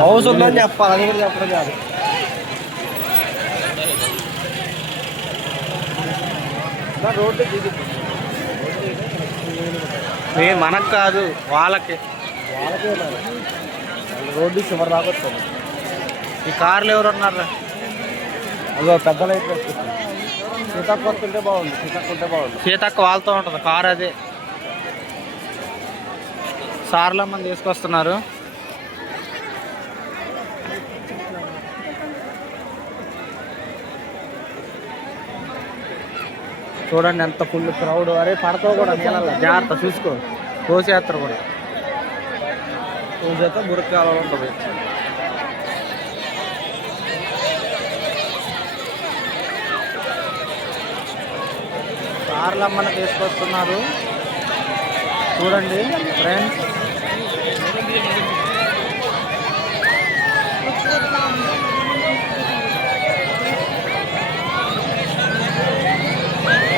House ఉందని చెప్పాలి, అది కూడా చెప్పడం కాదు. రోడ్డు మనకు కాదు, వాళ్ళకి రోడ్డు చివరి దాకా వస్తుంది. ఈ కార్లు ఎవరు ఉన్నారు? అదో పెద్ద లైట్ వస్తుంది. సీతక్క వస్తుంటే బాగుంది, సీతక్క వాళ్ళతో ఉంటుంది కారు. అదే సార్లు మంది తీసుకొస్తున్నారు. చూడండి ఎంత ఫుల్ క్రౌడ్. అరే పడతావు కూడా నీళ్ళ జాగ్రత్త, చూసుకో. తోసేస్తారు కూడా, తోసేస్తే బురకాలలో ఉంటుంది. కార్లు అమ్మని తీసుకొస్తున్నారు చూడండి ఫ్రెండ్స్.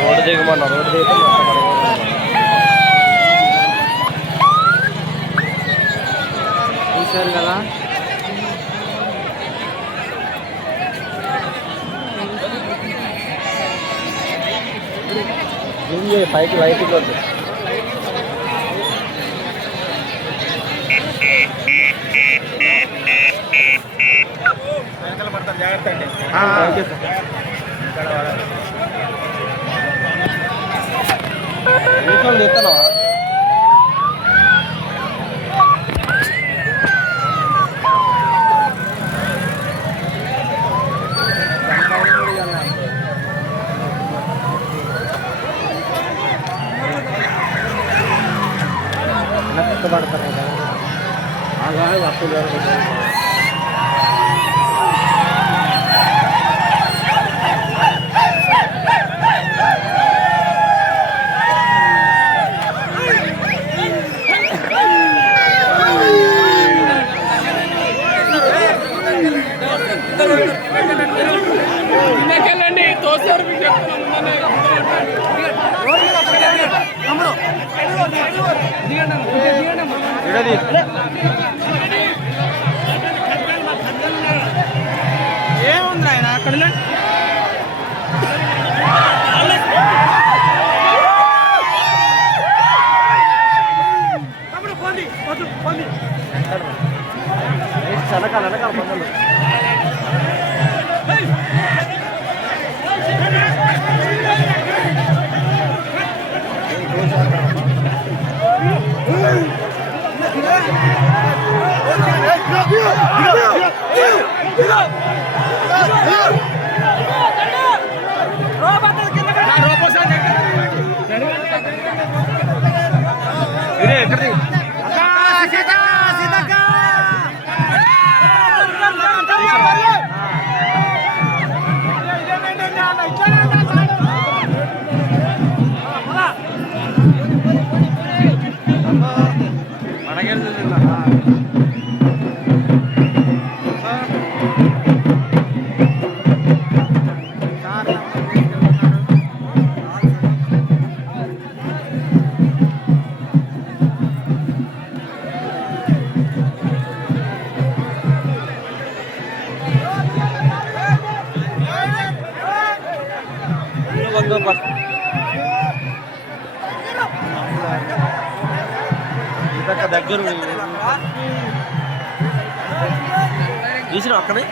రోడ్డు దిగమన్నా, రోడ్డు దిగితే చూశారు కదా. పైకి లైట్ కొద్దు. జాగ్రత్త అండి. చెప్తావా? కష్టపడతారు కదా, అప్పులు ఏముంది ఆయన అక్కడ. వెనకాల వెనకాల పండుగలు దగ్గర తీసిన అక్కడే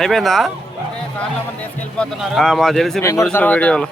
అయిపోయిందా? మా తెలిసి మేము చూసిన వీడియోలో